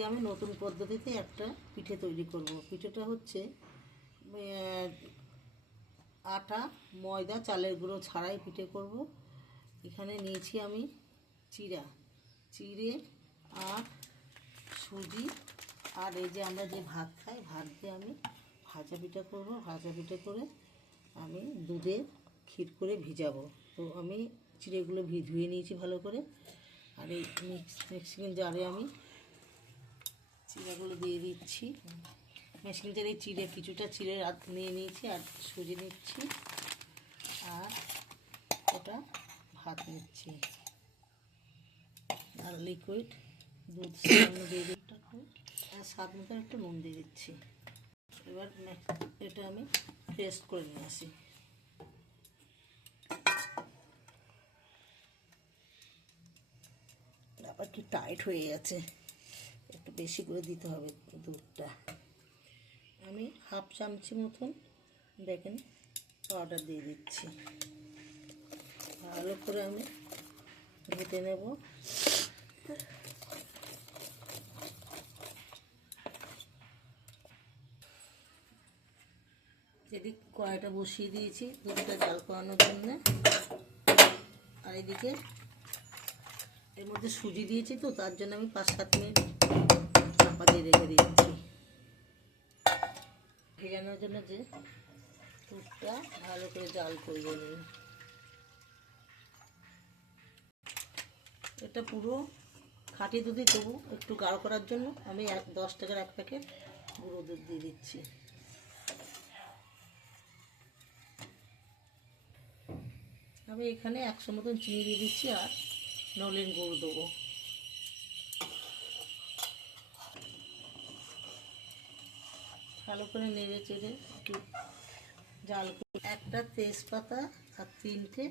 আজকে আমি নতুন পদ্ধতিতে একটা পিঠে তৈরি করব। পিঠেটা হচ্ছে আটা, ময়দা, চালের গুঁড়ো ছাড়াই পিঠে করব। এখানে নিয়েছি আমি চিড়া। চিড়ে আর সুজি, আর এই যে আমরা যে ভাত খাই, ভাত দিয়ে আমি ভাজা পিঠা করব। ভাজা পিঠে করে আমি দুধে ক্ষীর করে ভিজাবো। তো আমি চিড়েগুলো ভি ধুয়ে নিয়েছি ভালো করে। আর এই মিক্স, মিক্সিং জারে আমি চিড়াগুলো দিয়ে দিচ্ছি। মেশিন জারে চিড়ে, কিছুটা চিড়ে নিয়ে নিয়েছি আর সুজি নিচ্ছি। আর ওটা ভাত নিচ্ছি। আর লিকুইড দুধ সামান্য দিয়ে দিচ্ছি। আর স্বাদ মতো একটু নুন দিয়ে দিচ্ছি। এবার এটা আমি পেস্ট করে নিয়ে আসি। আবার কি টাইট হয়ে গেছে। বেশি করে দিতে হবে দুধটা। আমি হাফ চামচি মতন বেকিং পাউডার দিয়ে দিচ্ছি। ভালো করে আমি ঘুটে নেব। এদিক কড়াইটা বসিয়ে দিয়েছি দুধটা জাল করানোর জন্য। আর এদিকে এর মধ্যে সুজি দিয়েছি তো, তার জন্য আমি পাঁচ সাত মিনিট চাপা দিয়ে রেখে দিয়েছি ভেজানোর জন্য যে দুধটা ভালো করে জাল করব নিই এটা পুরো খাঁটি দুধই তবু একটু গাঢ় করার জন্য। আমি এক দশ টাকার এক প্যাকেট গুঁড়ো দুধ দিয়ে দিচ্ছি। আমি এখানে একশো মতন চিনি দিয়ে দিচ্ছি আর নলেন গুঁড়ো দেবো। ভালো করে নেড়ে চেড়ে একটু জাল করে একটা তেজপাতা আর তিনটে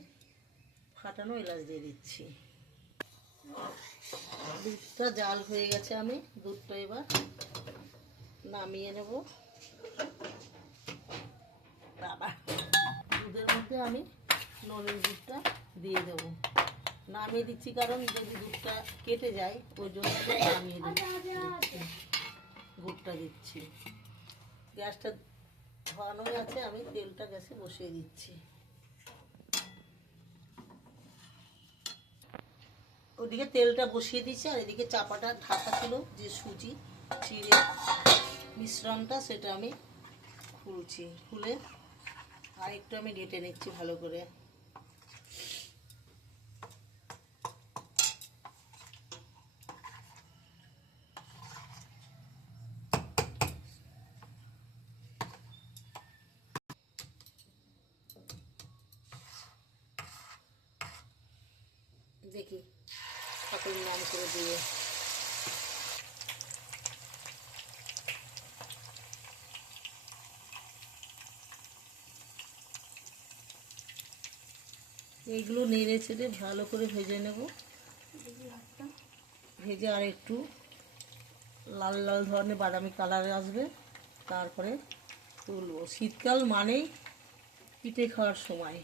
ফাটানো এলাচ দিয়ে দিচ্ছি। দুধটা জাল হয়ে গেছে আমি, দুধটা এবার নামিয়ে নেব। বাবা, দুধের মধ্যে আমি নলেন দুধটা দিয়ে দেবো। নামিয়ে দিচ্ছি কারণ যদি দুধটা কেটে যায়, ওই জন্য নামিয়ে দিচ্ছি গুড়টা দিচ্ছি। গ্যাসটা ধোয়ানোই আছে, আমি তেলটা গ্যাসে বসিয়ে দিচ্ছি। ওদিকে তেলটা বসিয়ে দিচ্ছি আর এদিকে চাপাটা ঢাকা ছিল, যে সুজি, চিড়ে মিশ্রণটা, সেটা আমি খুলছি, খুলে আরেকটু আমি ডেটে নিচ্ছি ভালো করে। দেখি। ঠাকুরের নাম করে দিয়ে। এইগুলো নেড়ে চেড়ে ভালো করে ভেজে নেব। ভেজে আর একটু লাল লাল ধরনের বাদামি কালার আসবে। তারপরে তুলবো। শীতকাল মানেই পিঠে খাওয়ার সময়।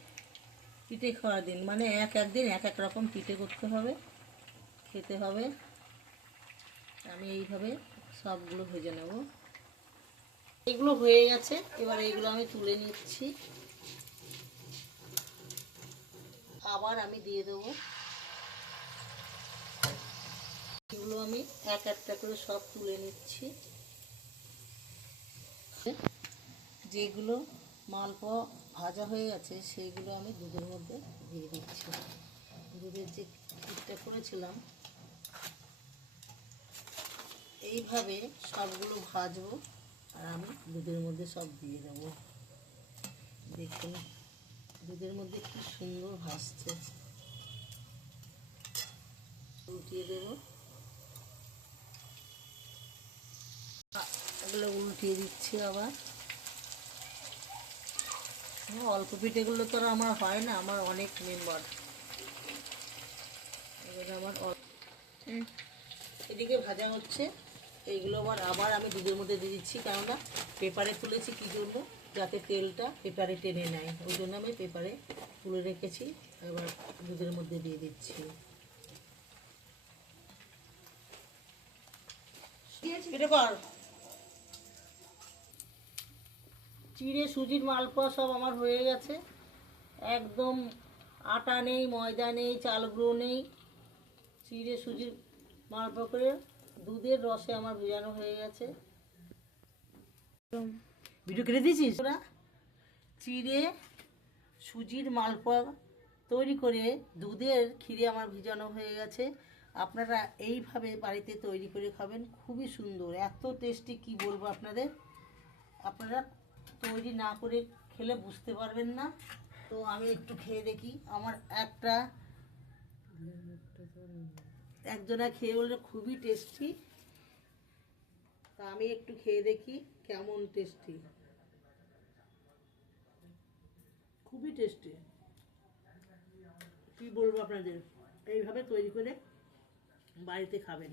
পিঠে খাওয়ার দিন। মানে এক একদিন এক এক রকম পিঠে করতে হবে, খেতে হবে। আমি এইভাবে সবগুলো ভেজে নেব। এগুলো হয়ে গেছে, এবার এইগুলো আমি তুলে নিচ্ছি। আবার আমি দিয়ে দেবো। এগুলো আমি এক একটা করে সব তুলে নিচ্ছি। যেগুলো মালপোয়া ভাজা হয়ে গেছে, সেইগুলো আমি দুধের মধ্যে দিয়ে দিচ্ছি। দুধের যে পিঠটা করেছিলাম, এইভাবে সবগুলো ভাজবো আর আমি দুধের মধ্যে সব দিয়ে দেবো। দেখুন, দুধের মধ্যে কি সুন্দর ভাসছে উল্টিয়ে দেবো। এগুলো উল্টিয়ে দিচ্ছি আবার। অল্প পিঠেগুলো তো আমার হয় না, আমার অনেক মেম্বার আমার এদিকে ভাজা হচ্ছে। এইগুলো আবার আবার আমি দুধের মধ্যে দিয়ে দিচ্ছি, কেননা পেপারে তুলেছি কী জন্য? যাতে তেলটা পেপারে টেনে নেয়। ওই জন্য আমি পেপারে তুলে রেখেছি, এবার দুধের মধ্যে দিয়ে দিচ্ছি। পিঠে কর। চিড়ে সুজির মালপোয়া সব আমার হয়ে গেছে। একদম আটা নেই ময়দা নেই চাল গুঁড়ো নেই। চিড়ে সুজির মালপোয়া করে দুধের রসে আমার ভেজানো হয়ে গেছে। ভিডিও কেটে দিয়েছিস? ওরা চিড়ে সুজির মালপোয়া তৈরি করে দুধের ক্ষীরে আমার ভিজানো হয়ে গেছে। আপনারা এইভাবে বাড়িতে তৈরি করে খাবেন খুবই সুন্দর। এত টেস্টি কি বলব আপনাদের? আপনারা তৈরি না করে খেলে বুঝতে পারবেন না। তো আমি একটু খেয়ে দেখি। আমার একটা একজনা খেয়ে বললে খুবই টেস্টি তা আমি একটু খেয়ে দেখি কেমন টেস্টি খুবই টেস্টি কি বলব আপনাদের? এইভাবে তৈরি করে বাড়িতে খাবেন।